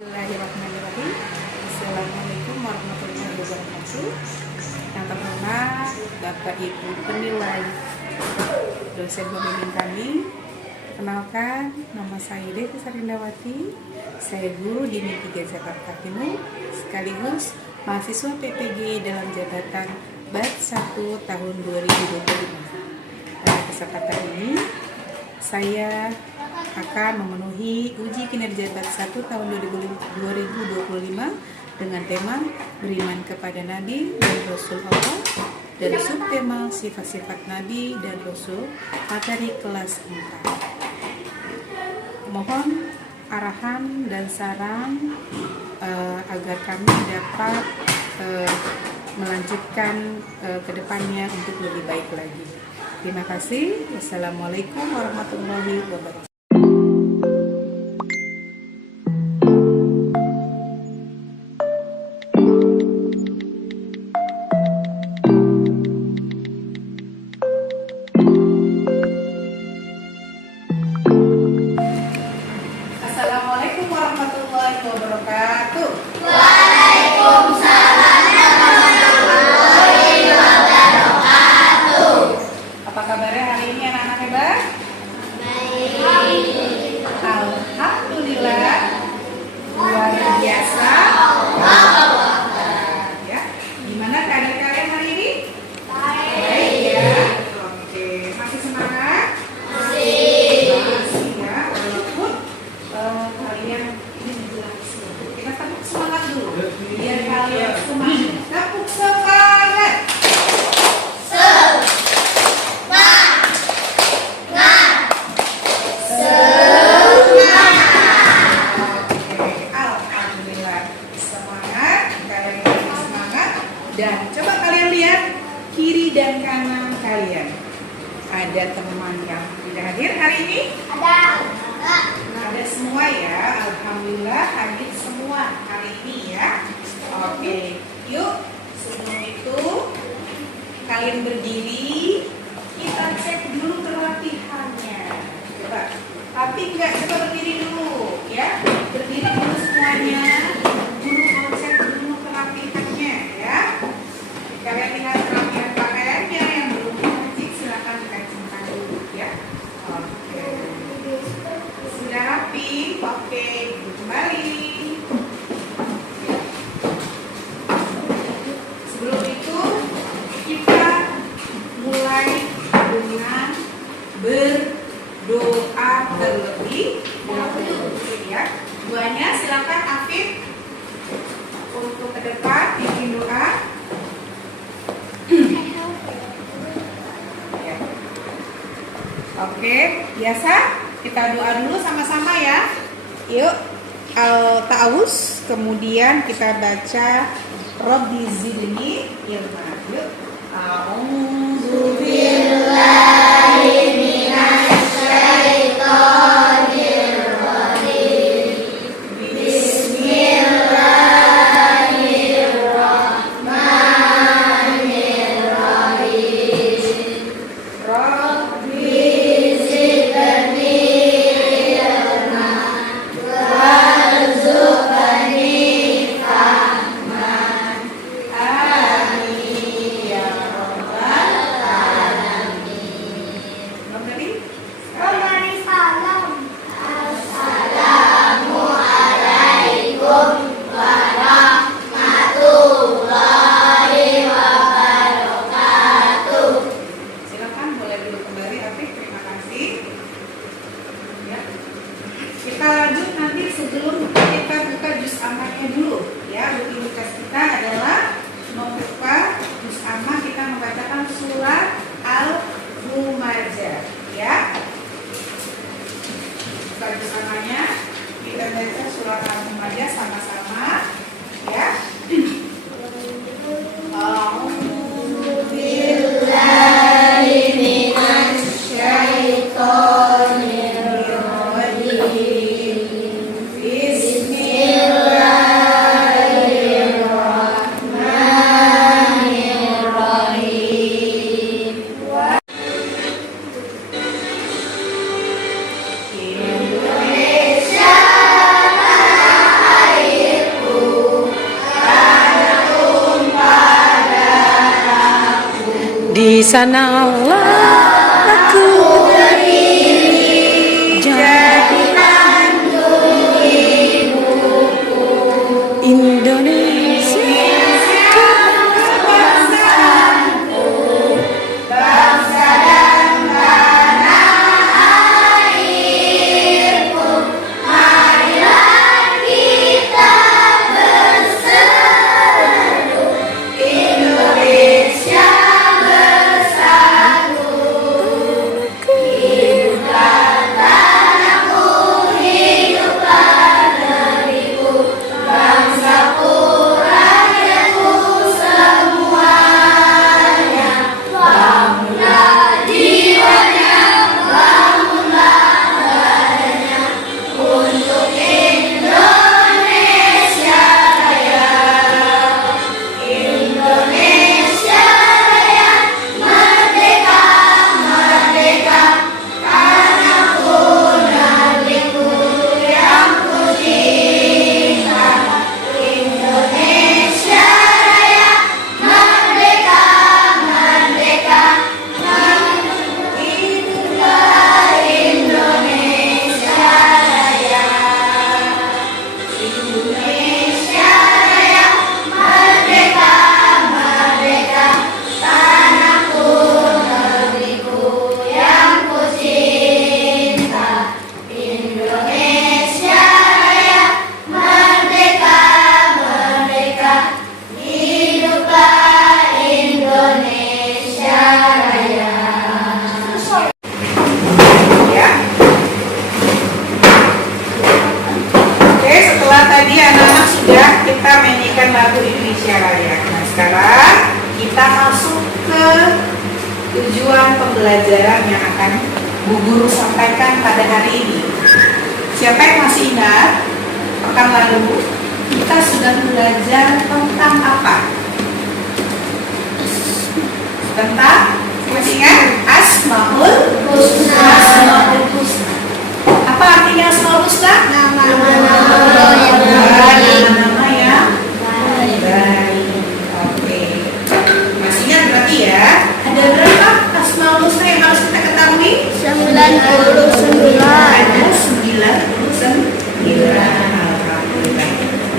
Bismillahirrahmanirrahim. Assalamualaikum warahmatullahi wabarakatuh. Yang terhormat Bapak Ibu penilai, dosen pembimbing kami. Perkenalkan, nama saya Devi Sarindawati. Saya guru di MIN 3 Jakarta Timur, sekaligus mahasiswa PPG dalam jabatan batch 1 tahun 2025. Pada kesempatan ini, saya akan memenuhi uji kinerja batch 1 tahun 2025 dengan tema beriman kepada Nabi dan Rasul Allah dan subtema sifat-sifat Nabi dan Rasul materi kelas 4. Mohon arahan dan saran agar kami dapat melanjutkan ke depannya untuk lebih baik lagi. Terima kasih. Wassalamualaikum warahmatullahi wabarakatuh. Assalamualaikum warahmatullahi wabarakatuh. Waalaikumsalam warahmatullahi wabarakatuh. Apa kabarnya hari ini anak-anak hebat? Baik. Alhamdulillah. Luar biasa. Ya. Gimana keadaan kalian hari ini? Baik ya. Oke. Masih semangat? Masih ya. Walaupun kalian ini menjelang subuh. Kita tepuk semangat dulu. Biar kalian semangat. Tepuk semangat. Alhamdulillah, semangat, kalian lebih semangat. Dan coba kalian lihat kiri dan kanan kalian. Ada teman yang tidak hadir hari ini? Ada semua ya. Alhamdulillah hadir semua hari ini ya. Oke, yuk sebelum itu kalian berdiri. Kita cek dulu kelatihannya. Coba. Tapi enggak, coba berdiri dulu ya. Berdiri dulu semuanya. Guru mau cek dulu kelatihannya ya. Kalian lihat kelatihan pakaiannya yang belum dicek, silakan dicekkan dulu ya. Oke. Sudah rapi? Oke, kembali. Sebelum itu kita mulai dengan berdoa terlebih dahulu ya. Duanya silakan Afif untuk ke depan bimbing doa. Ya. Oke, biasa kita doa dulu sama-sama ya. Yuk, al-ta'awuz, kemudian kita baca Rabbi zidni ilma. Yuk. A'udzu billahi minasy syaithanir rajim. Bismillahirrahmanirrahim. Rabbi zidni ilma warzuqni fahman. Amin ya rabbal alamin. Belum tadi? Assalamualaikum warahmatullahi wabarakatuh. Silakan boleh dulu kembali Afif, terima kasih. Ya. Kita lanjut nanti sebelum kita buka juz ammahnya dulu ya. Rutinitas kita adalah membuka juz ammah, kita membacakan surat Al-Humazah ya. Buka juz ammahnya, kita baca surat Al-Humazah sama-sama ya. A'udzu billahi minasy syaithanir rajim. Bismillahirrahmanirrahim. Indonesia Di sanalah aku jadi Indonesia. Tadi anak-anak sudah kita mainkan lagu Indonesia Raya. Nah sekarang kita masuk ke tujuan pembelajaran yang akan Bu Guru sampaikan pada hari ini. Siapa yang masih ingat pekan lalu kita sudah belajar tentang apa? Tentang masih ingat? Asmaul Husna. Asmaul Husna. Apa artinya Asmaul Husna? Nama-nama yang baik. Oke. Masih ingat berarti ya? Ada berapa Asmaul Husna yang harus kita ketahui? 99. Ada 99. Alhamdulillah.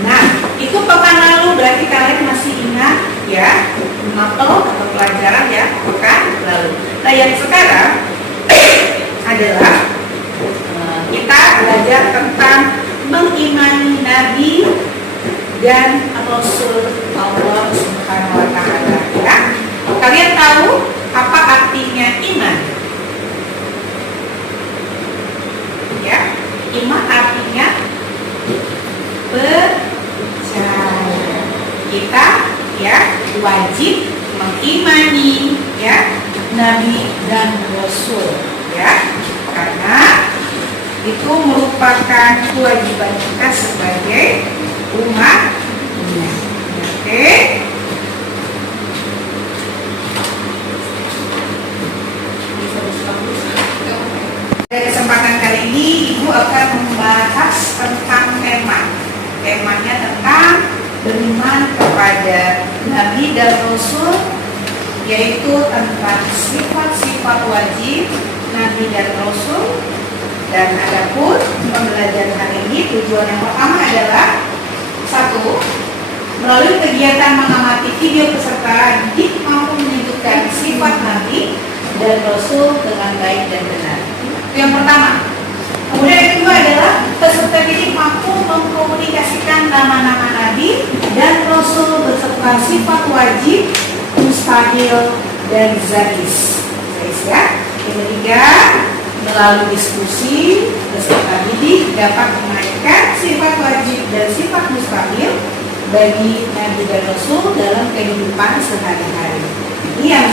Nah, itu pekan lalu berarti kalian masih ingat ya? Materi atau pelajaran ya pekan lalu. Nah, yang sekarang adalah kita belajar tentang mengimani Nabi dan Rasul Allah Subhanahu wa Ta'ala ya. Kalian tahu apa artinya iman? Ya, iman artinya percaya. Kita ya wajib mengimani ya Nabi dan Rasul ya, karena itu merupakan kewajiban kita sebagai umatnya. Oke. Pada kesempatan kali ini Ibu akan membahas tentang tema. Temanya tentang beriman kepada Nabi dan Rasul, yaitu tentang sifat-sifat wajib Nabi dan Rasul. Dan adapun pembelajaran hari ini tujuan yang pertama adalah 1. Melalui kegiatan mengamati video peserta didik mampu menunjukkan sifat Nabi dan Rasul dengan baik dan benar. Itu yang pertama. Kemudian yang kedua adalah peserta didik mampu mengkomunikasikan nama-nama Nabi dan Rasul beserta sifat wajib, mustahil, dan zais. Ya. Yang ketiga, melalui diskusi peserta didik dapat menaikkan sifat wajib dan sifat mustahil bagi Nabi dan Rasul dalam kehidupan sehari-hari. Ini yang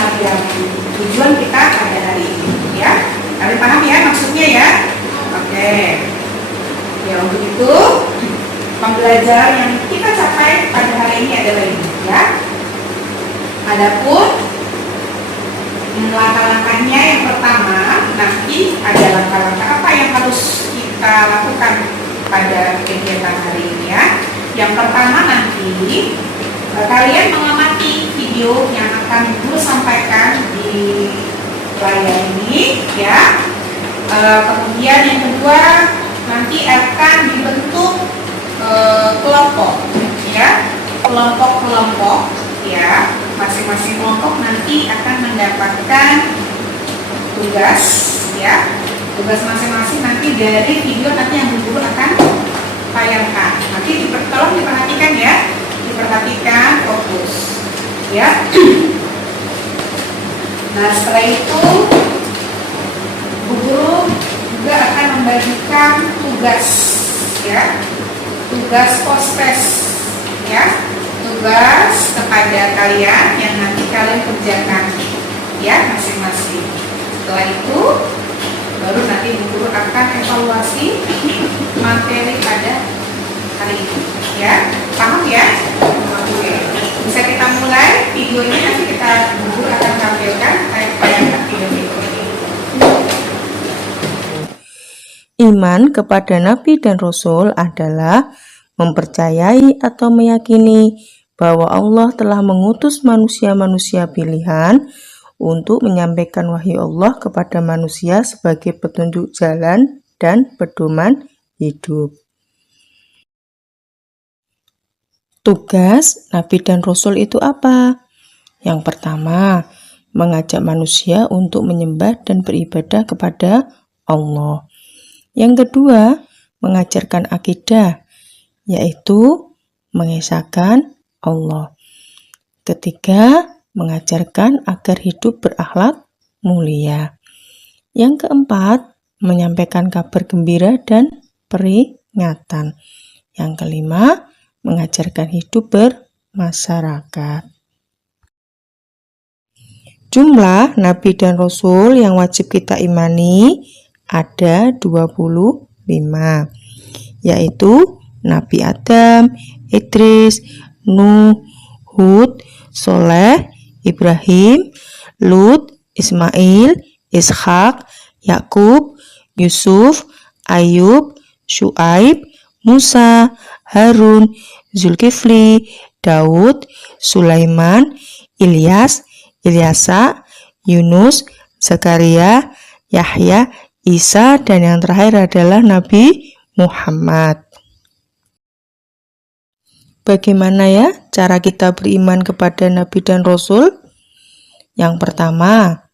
tujuan kita pada hari ini ya. Kalian paham ya maksudnya ya? Oke. Ya untuk itu pembelajaran yang kita capai pada hari ini adalah ini ya. Adapun langkah-langkahnya yang pertama nanti ada langkah-langkah apa yang harus kita lakukan pada kegiatan hari ini ya. Yang pertama nanti kalian mengamati video video yang akan Guru sampaikan di layar ini ya. Kemudian yang kedua nanti akan dibentuk kelompok ya, kelompok ya. Masing-masing kelompok nanti akan mendapatkan tugas ya. Tugas masing-masing nanti dari video nanti yang Guru akan tayangkan. Nanti tolong diperhatikan ya, diperhatikan, fokus ya. Nah setelah itu Guru juga akan membagikan tugas ya, tugas post-test ya, tugas kepada kalian yang nanti kalian kerjakan ya masing-masing. Setelah itu baru nanti Guru akan evaluasi materi pada hari ini ya. Paham ya? Oke. Bisa kita mulai video ini, nanti Guru akan tampilkan tayangan video ini. Iman kepada Nabi dan Rasul adalah mempercayai atau meyakini bahwa Allah telah mengutus manusia-manusia pilihan untuk menyampaikan wahyu Allah kepada manusia sebagai petunjuk jalan dan pedoman hidup. Tugas Nabi dan Rasul itu apa? Yang pertama, mengajak manusia untuk menyembah dan beribadah kepada Allah. Yang kedua, mengajarkan akidah, yaitu mengesahkan Allah. Ketiga, mengajarkan agar hidup berakhlak mulia. Yang keempat, menyampaikan kabar gembira dan peringatan. Yang kelima, mengajarkan hidup bermasyarakat. Jumlah Nabi dan Rasul yang wajib kita imani ada 25, yaitu Nabi Adam, Idris, Nuh, Hud, Soleh, Ibrahim, Lut, Ismail, Ishak, Yakub, Yusuf, Ayub, Syuaib, Musa, Harun, Zulkifli, Daud, Sulaiman, Ilyas, Ilyasa, Yunus, Zakaria, Yahya, Isa, dan yang terakhir adalah Nabi Muhammad. Bagaimana ya cara kita beriman kepada Nabi dan Rasul? Yang pertama,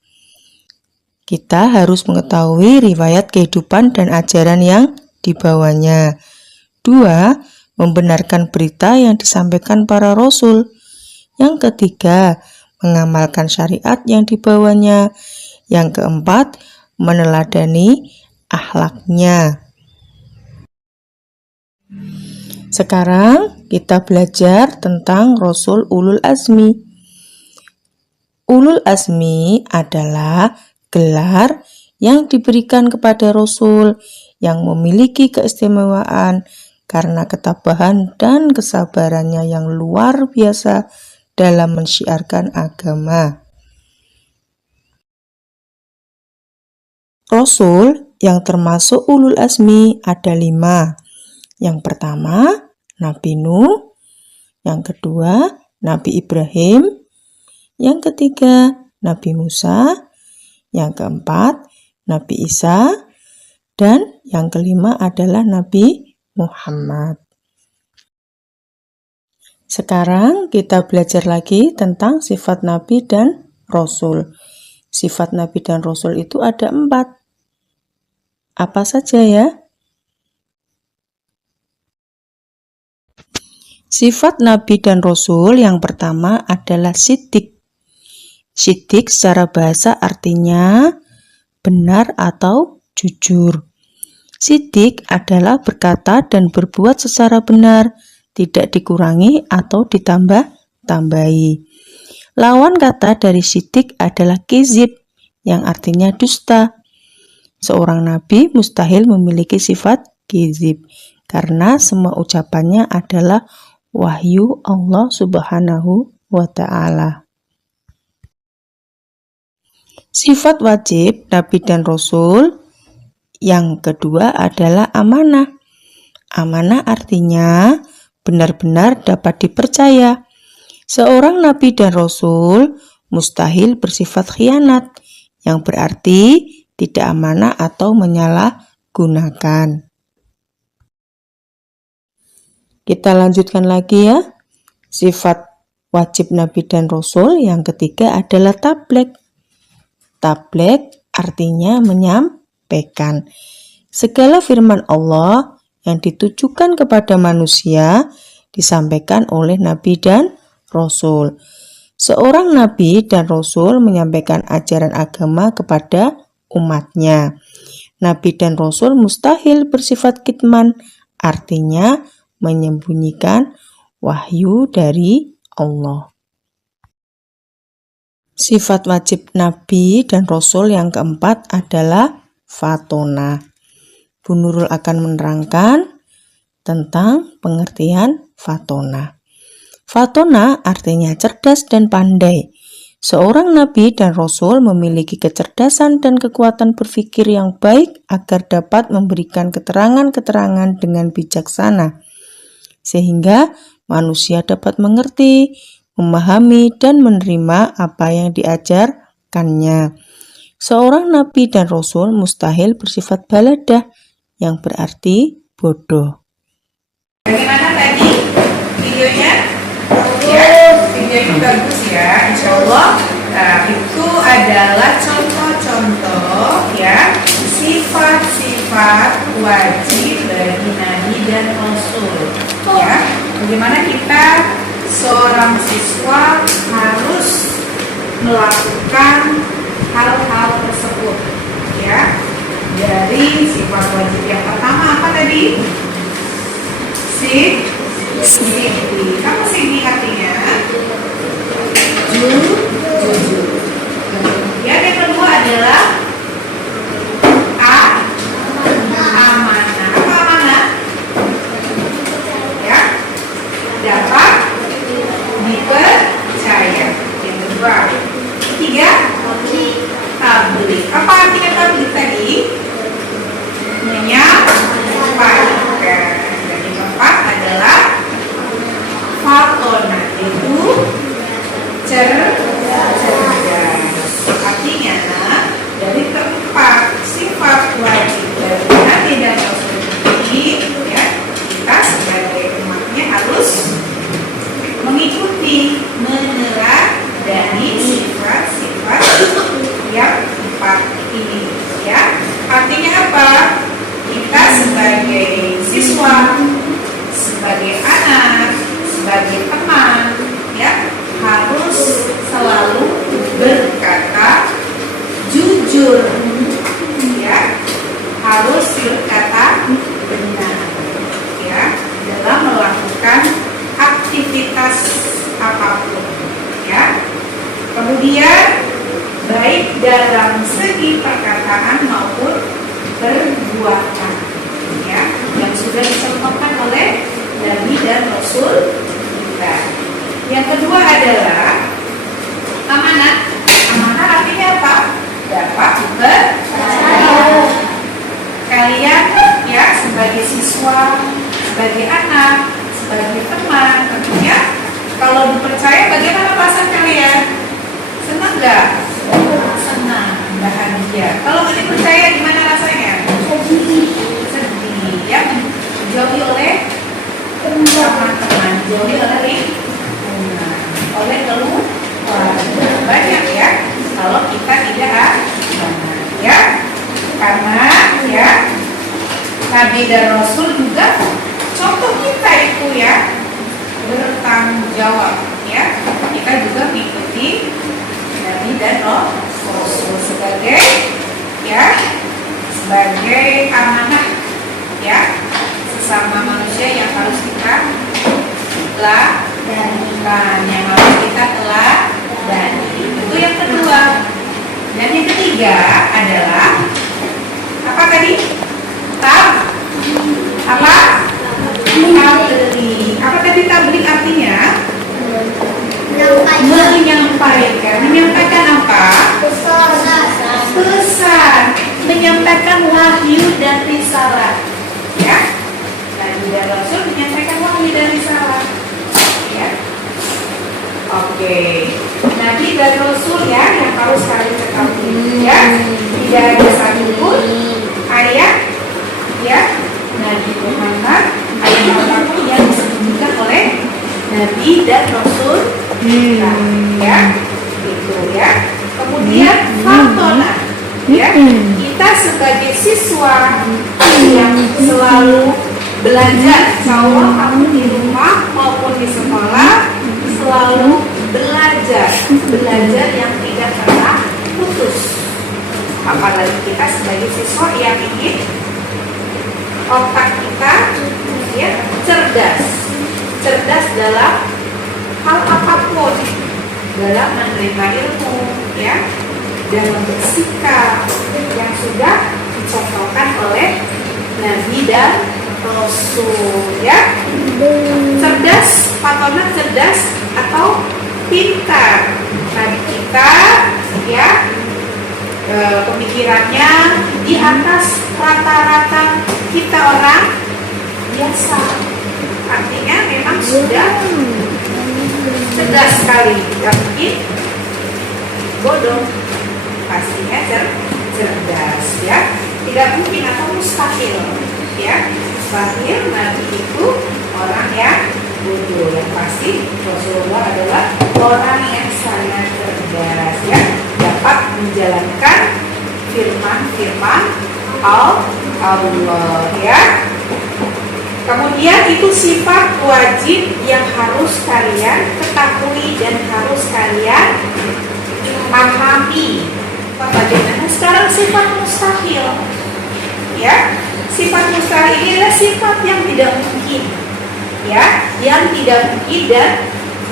kita harus mengetahui riwayat kehidupan dan ajaran yang dibawanya. 2, membenarkan berita yang disampaikan para Rasul. Yang ketiga, mengamalkan syariat yang dibawanya. Yang keempat, meneladani akhlaknya. Sekarang kita belajar tentang Rasul Ulul Azmi. Ulul Azmi adalah gelar yang diberikan kepada Rasul yang memiliki keistimewaan karena ketabahan dan kesabarannya yang luar biasa dalam mensyiarkan agama. Rasul yang termasuk Ulul Azmi ada 5. Yang pertama, Nabi Nuh. Yang kedua, Nabi Ibrahim. Yang ketiga, Nabi Musa. Yang keempat, Nabi Isa. Dan yang kelima adalah Nabi Muhammad. Sekarang kita belajar lagi tentang sifat Nabi dan Rasul. Sifat Nabi dan Rasul itu ada 4. Apa saja ya? Sifat Nabi dan Rasul yang pertama adalah siddiq. Siddiq secara bahasa artinya benar atau jujur. Siddiq adalah berkata dan berbuat secara benar, tidak dikurangi atau ditambah-tambahi. Lawan kata dari siddiq adalah kizib, yang artinya dusta. Seorang nabi mustahil memiliki sifat kizib, karena semua ucapannya adalah wahyu Allah Subhanahu wa Ta'ala. Sifat wajib Nabi dan Rasul yang kedua adalah amanah. Amanah artinya benar-benar dapat dipercaya. Seorang nabi dan rasul mustahil bersifat khianat, yang berarti tidak amanah atau menyalahgunakan. Kita lanjutkan lagi ya. Sifat wajib nabi dan rasul yang ketiga adalah tabligh. Tabligh artinya menyampaikan. Segala firman Allah yang ditujukan kepada manusia disampaikan oleh nabi dan rasul. Seorang nabi dan rasul menyampaikan ajaran agama kepada umatnya. Nabi dan rasul mustahil bersifat kitman, artinya menyembunyikan wahyu dari Allah. Sifat wajib nabi dan rasul yang keempat adalah fatona. Bu Nurul akan menerangkan tentang pengertian fatona. Fatona artinya cerdas dan pandai. Seorang nabi dan rasul memiliki kecerdasan dan kekuatan berpikir yang baik agar dapat memberikan keterangan-keterangan dengan bijaksana, sehingga manusia dapat mengerti, memahami, dan menerima apa yang diajarkannya. Seorang nabi dan rasul mustahil bersifat baladah, yang berarti bodoh. Bagaimana tadi videonya? Ya, videonya bagus ya, insya Allah. Nah, itu adalah contoh-contoh ya sifat-sifat wajib bagi nabi dan rasul. Ya, bagaimana kita seorang siswa harus melakukan hal-hal tersebut. Ya, dari sifat wajib yang pertama apa tadi? Sifat. Kamu sini artinya jujur. Kemudian yang kedua adalah amanah. Apa amanah? Ya, dapat dipercaya. Yang kedua. Ketiga, tabligh. Apa artinya tabligh tadi? Menyampaikan. Dan yang keempat adalah fatona, itu cerdas. Artinya dari keempat sifat wajib dari nabi dan rasul ini, ya, kita sebagai umatnya harus mengikuti, meneladani sifat-sifat yang empat ini. Ya, artinya apa? Kita sebagai siswa, sebagai anak, sebagai teman, ya, harus selalu berkata jujur, ya, harus berkata benar, ya, dalam melakukan aktivitas apapun, ya. Kemudian baik dalam segi perkataan maupun perbuatan, ya, yang sudah dicontohkan oleh nabi dan rasul kita. Yang kedua adalah amanat. Amanat artinya apa? Dapat dipercaya. Kalian ya sebagai siswa, sebagai anak, sebagai teman, tentunya kalau dipercaya bagaimana perasaan kalian? Senang nggak? Senang, bahagia. Kalau nggak dipercaya gimana rasanya? Sedih. Ya, dijauhi oleh teman-teman, dijauhi oleh lingkungan, oleh keluarga. Banyak ya kalau kita tidak amanah, ya, karena ya nabi dan rasul juga contoh kita itu ya bertanggung jawab, ya, kita juga mengikuti nabi dan rasul sebagai ya sebagai amanah, ya, sesama manusia yang harus kita lakukan, yang harus kita teladani. Itu yang kedua. Dan yang ketiga adalah apa tadi? Tabligh. Apa tadi tabligh artinya? Menyampaikan. Menyampaikan apa? Pesan. Menyampaikan wahyu dan risalah. Ya. Nabi dan rasul menyampaikan wahyu dan risalah. Ya. Oke. Nabi dan Rasul ya yang harus kalian ketahui ya. Tidak ada satupun ayat ya Nabi Muhammad ayat apapun yang disebutkan oleh Nabi dan Rasul kita ya. Itu ya. Kemudian fatona ya. Kita sebagai siswa yang selalu belajar, insya Allah kamu di rumah maupun di sekolah selalu belajar yang tidak pernah putus. Apalagi kita sebagai siswa yang ingin otak kita ya cerdas dalam hal apapun, dalam menerima ilmu ya, dalam bersikap yang sudah dicontohkan oleh Nabi dan Rasul ya. Cerdas, patona cerdas atau pintar. Nabi kita ya pemikirannya di atas rata-rata kita orang biasa. Artinya memang sudah cerdas sekali, tidak mungkin bodoh, pastinya cerdas ya. Tidak mungkin atau mustahil ya. Mustahil Nabi itu orang yang bodoh. Yang pasti Rasulullah adalah orang yang sangat cerdas ya, dapat menjalankan firman-firman Allah ya. Kemudian itu sifat wajib yang harus kalian ketahui dan harus kalian pahami. Bagaimana sekarang sifat mustahil ya? Sifat mustahil ini adalah sifat yang tidak mungkin ya, yang tidak mungkin dan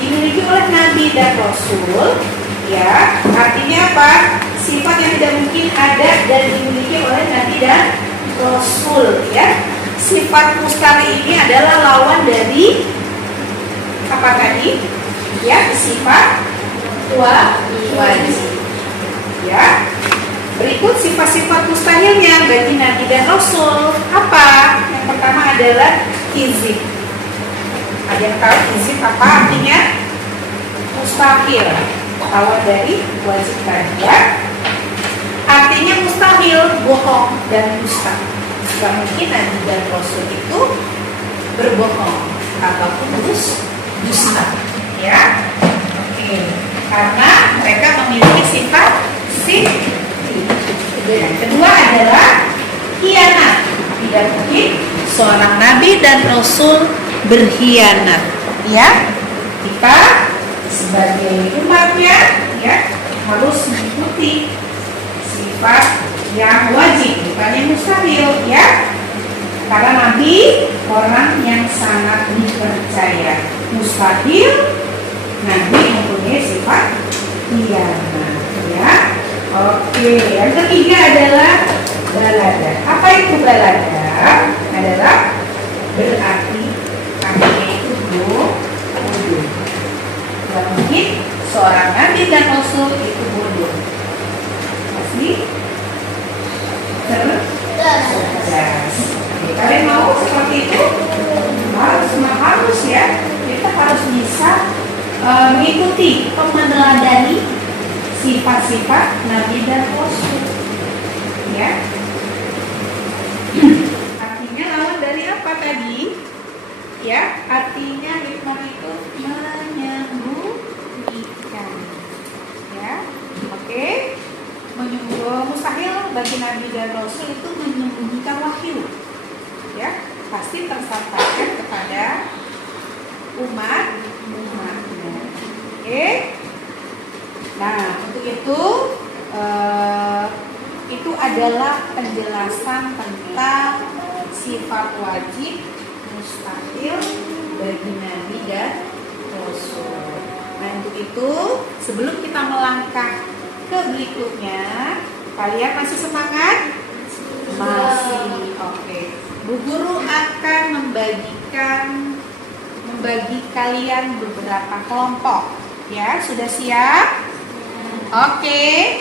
dimiliki oleh Nabi dan Rasul ya. Artinya apa? Sifat yang tidak mungkin ada dan dimiliki oleh Nabi dan Rasul ya. Sifat mustahil ini adalah lawan dari apa tadi? Ya, sifat wajib. Ya. Berikut sifat-sifat mustahilnya bagi Nabi dan Rasul. Apa? Yang pertama adalah izib. Ada yang tahu izib apa artinya? Mustahil. Lawan dari wajib tadi ya. Artinya mustahil, bohong dan dusta. Gak mungkin Nabi dan Rasul itu berbohong ataupun dusta ya. Oke. Karena mereka memiliki sifat yang kedua adalah khianat. Tidak mungkin seorang Nabi dan Rasul berkhianat ya. Kita sebagai umatnya ya harus mengikuti sifat yang wajib, bukan yang mustahil ya. Karena Nabi orang yang sangat dipercaya. Mustahil Nabi mempunyai sifat khianat ya. Oke, yang ketiga adalah balada. Apa itu balada? Adalah berarti artinya itu bodoh. Tidak mungkin seorang Nabi dan Rasul itu bodoh. Pasti cerdas. Kalian mau seperti itu? Harus ya. Kita harus bisa mengikuti atau meneladani sifat-sifat Nabi dan Rasul ya. Artinya lawan dari apa tadi ya? Artinya hikmah itu menyembunyikan ya. Oke. Mustahil bagi Nabi dan Rasul itu menyembunyikan wahyu ya. Pasti tersampaikan kepada umatnya. Oke. Nah, untuk itu adalah penjelasan tentang sifat wajib mustahil bagi Nabi dan Rasul. Nah, untuk itu sebelum kita melangkah ke berikutnya, kalian masih semangat? Masih. Oke. Bu Guru akan membagi kalian beberapa kelompok. Ya, sudah siap? Oke.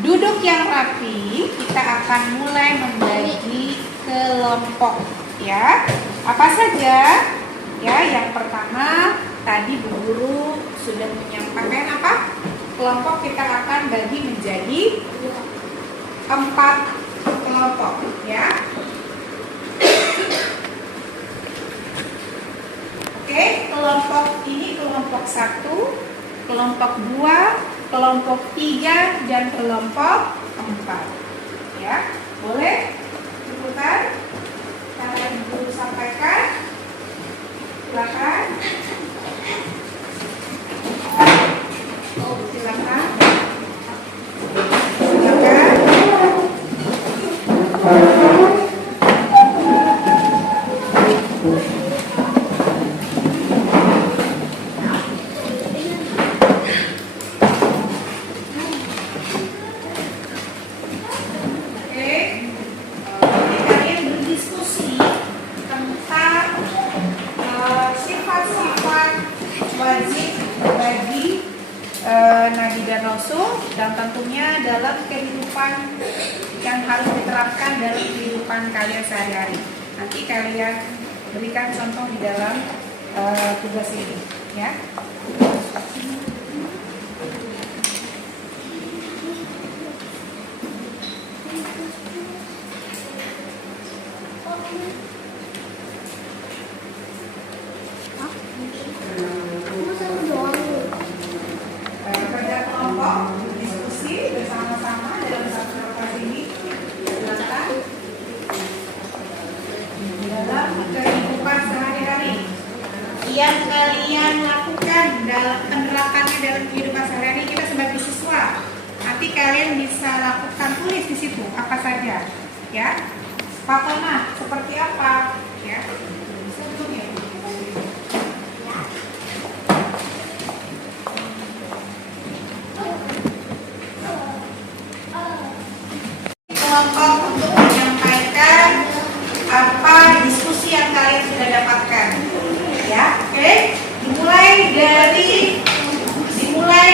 Duduk yang rapi, kita akan mulai membagi kelompok ya. Apa saja? Ya, yang pertama tadi Bu Guru sudah menyampaikan apa? Kelompok kita akan bagi menjadi 4 kelompok ya. Oke, kelompok ini kelompok 1, kelompok 2, kelompok 3 dan kelompok 4. Ya, boleh ikutan kalian dulu sampaikan. Silakan. Silakan. Nabi dan Rasul, dan tentunya dalam kehidupan yang harus diterapkan dalam kehidupan kalian sehari-hari. Nanti kalian berikan contoh di dalam tugas ini, ya. Diskusi bersama-sama dalam satu lokasi ini. Silakan. Dalam kehidupan sehari-hari yang kalian lakukan dalam penerapannya dalam kehidupan sehari-hari kita sebagai siswa, nanti kalian bisa lakukan tulis di situ apa saja, ya. Fatona seperti apa, ya. Kelompok untuk menyampaikan apa diskusi yang kalian sudah dapatkan, ya. Oke, dimulai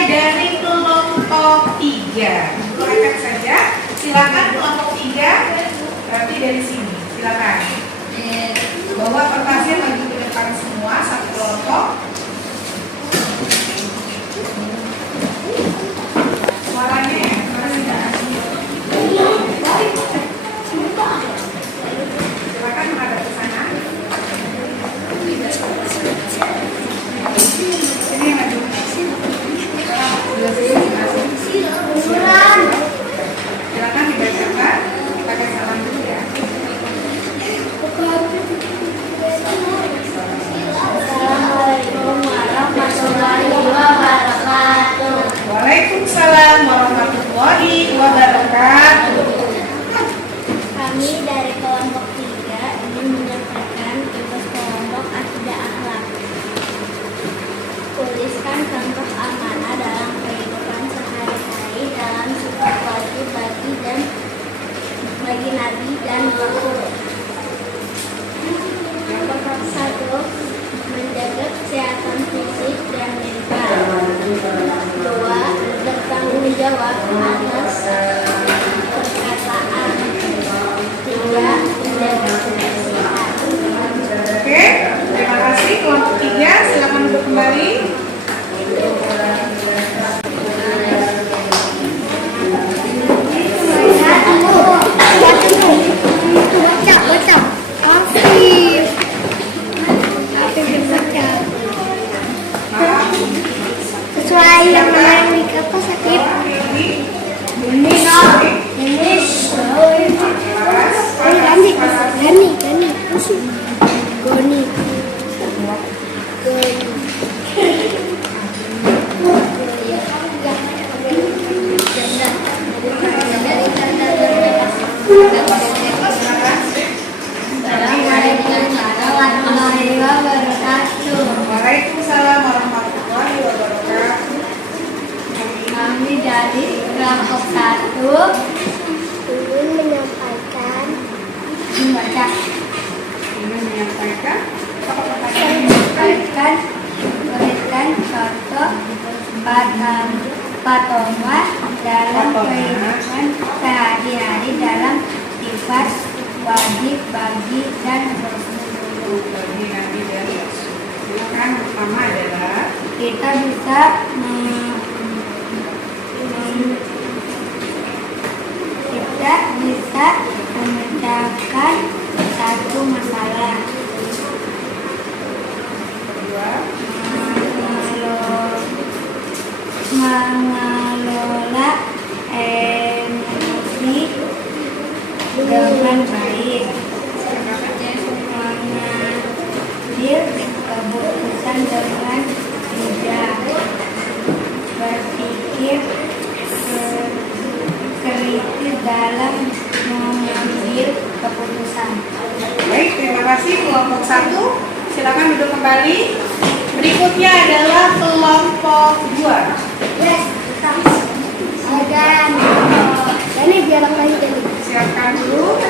dari kelompok 3. Silakan saja. Silakan kelompok 3. Berarti dari sini. Silakan. Bawa kertasnya maju ke depan semua satu kelompok. Suaranya ya, silakan menghadap ke sana. Sini maju. Silakan dibacakan. Pakai salam dulu ya. Assalamualaikum warahmatullahi wabarakatuh. Waalaikumsalam warahmatullahi wabarakatuh. Kami dari kelompok 3 ingin menyampaikan tugas kelompok akidah akhlak. Tuliskan contoh amanah dalam kehidupan sehari-hari dalam sifat wajib bagi Nabi dan Rasul. 1. Menjaga kesehatan fisik dan mental. 2. Bertanggung jawab atas perkataan. 3. Menjaga kebersihan. Oke, terima kasih kelompok 3. Silakan duduk kembali. Sesuai yang kemarin di kertas sakit. Ini Gani. Goni. Warahmatullahi wabarakatuh. Waalaikumsalam warahmatullahi wabarakatuh. Kami dari kelompok 1 ingin menyampaikan apa pertanyaan? berikan contoh fatona dalam kehidupan sehari-hari dalam sifat wajib bagi dan Rasul. Bagi Nabi dan Rasul. Silakan, pertama adalah kita bisa memecahkan satu masalah, mengelola emosi dengan baik, mengambil keputusan dengan bijak, berpikir kritis dalam mengambil keputusan. Baik, terima kasih kelompok 1. Silakan duduk kembali. Berikutnya adalah kelompok 2. Ini biar lagi tadi. Siapkan dulu.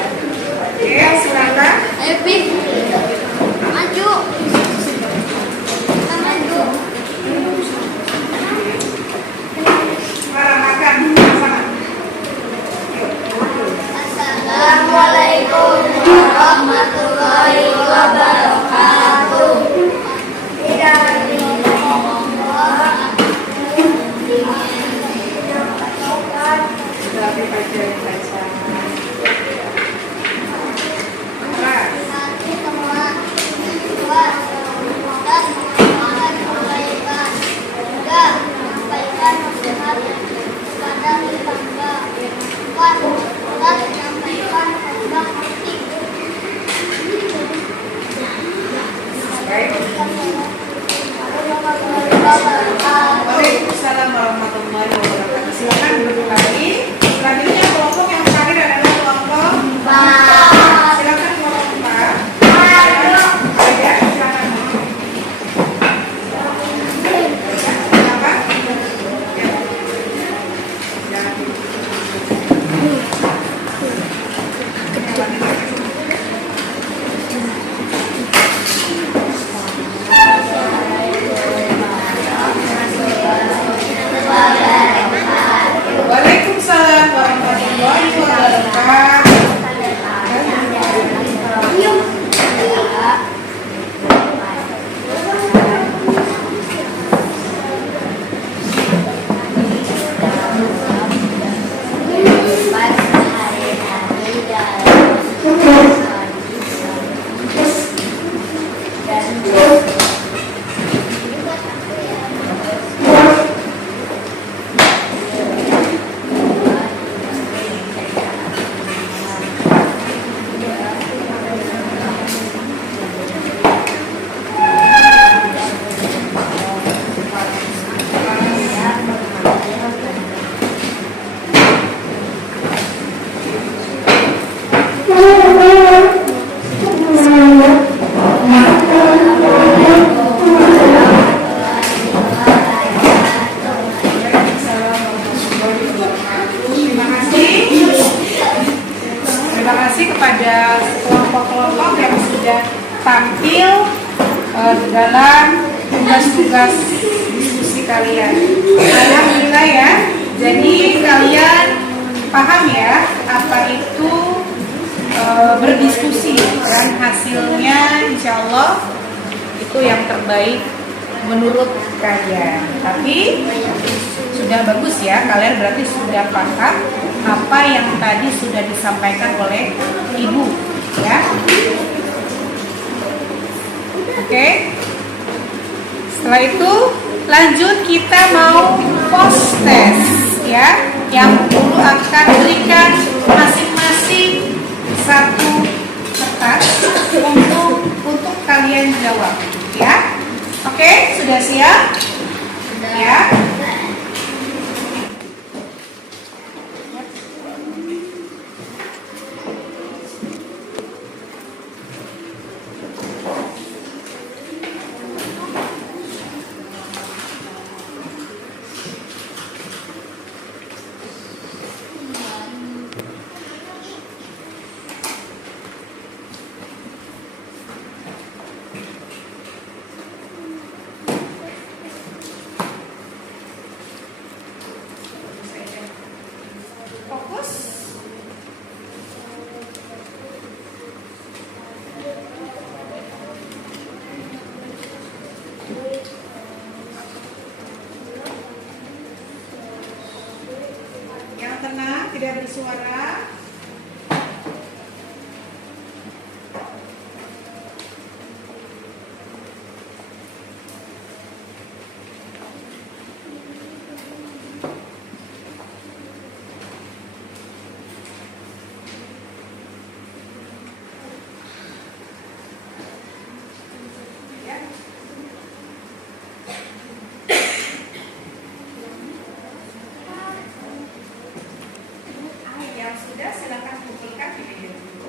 Oke, silakan. Ayo Pip, maju. Kita maju. Mara makan sama-sama. Assalamualaikum warahmatullahi wabarakatuh. Tapi baca. Waalaikumsalam warahmatullahi wabarakatuh. Silakan duduk lagi. Selanjutnya kelompok yang terakhir adalah kelompok 4. Silakan kelompok 4. Ya, silakan. Silakan. Waalaikumsalam warahmatullahi wabarakatuh. Terima kasih kepada kelompok-kelompok yang sudah tampil dalam tugas-tugas diskusi kalian. Alhamdulillah ya. Jadi kalian paham ya apa itu berdiskusi, dan hasilnya insya Allah itu yang terbaik menurut kalian. Tapi sudah bagus ya, kalian berarti sudah paham apa yang tadi sudah disampaikan oleh ibu ya. Oke. Setelah itu lanjut kita mau post test ya, yang guru akan berikan masing-masing satu kertas untuk kalian jawab ya. Oke, sudah siap? Ya. tidak bersuara. Ya. Yang sudah silakan kumpulkan di meja dulu.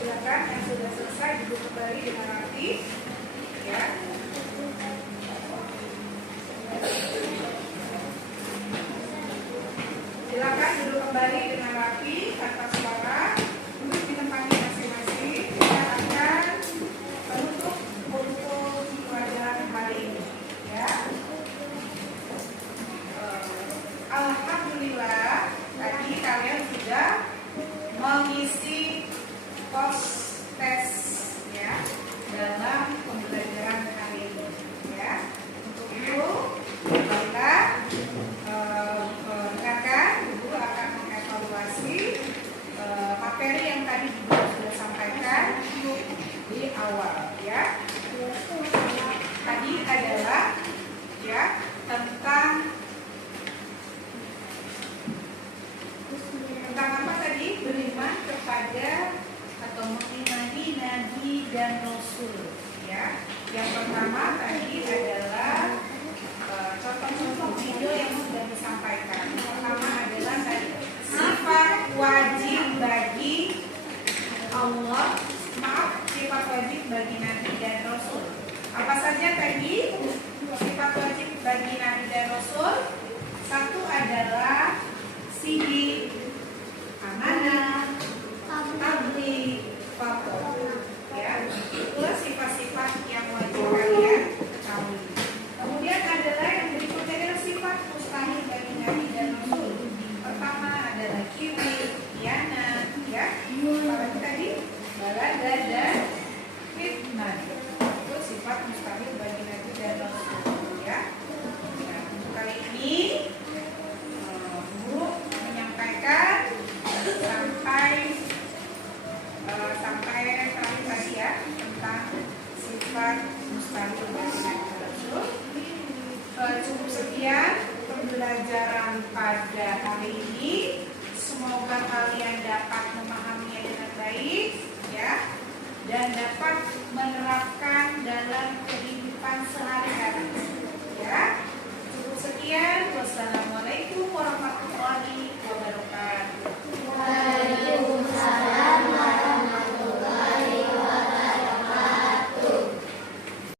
Silakan yang sudah selesai duduk kembali dengan rapi. Ya. Silakan duduk kembali dengan rapi tanpa suara. Duduk di tempatnya masing-masing. Kita akan menutup buku pelajaran hari ini. Ya. Alhamdulillah tadi kalian sudah mengisi pos tes ya dalam pembelajaran hari ini ya. Untuk itu kita dengarkan, Ibu akan mengevaluasi materi yang tadi Ibu sudah sampaikan di awal ya. Tadi adalah ya tentang apa tadi? Beriman kepada atau mengimani Nabi dan Rasul ya. Yang pertama tadi adalah contoh-contoh video yang sudah disampaikan. Yang pertama adalah tadi sifat wajib bagi Allah, sifat wajib bagi Nabi dan Rasul. Apa saja tadi sifat wajib bagi Nabi dan Rasul? Satu adalah sidik, amanah, tabligh, fatwa. Ya, itulah sifat-sifat yang wajib kalian ketahui. Kemudian adalah yang berikutnya adalah sifat mustahil bagi Nabi dan Rasul. Pertama adalah kibir, khianat, ya. Apalagi tadi balada dan fitnah. Itu sifat mustahil bagi Nabi dan Rasul, ya. Nah, untuk kali ini Bu menyampaikan sampai terakhir tadi ya tentang sifat mustahil bagi Nabi dan Rasul. Cukup sekian pembelajaran pada hari ini. Semoga kalian dapat memahaminya dengan baik ya dan dapat menerapkan dalam kehidupan sehari-hari.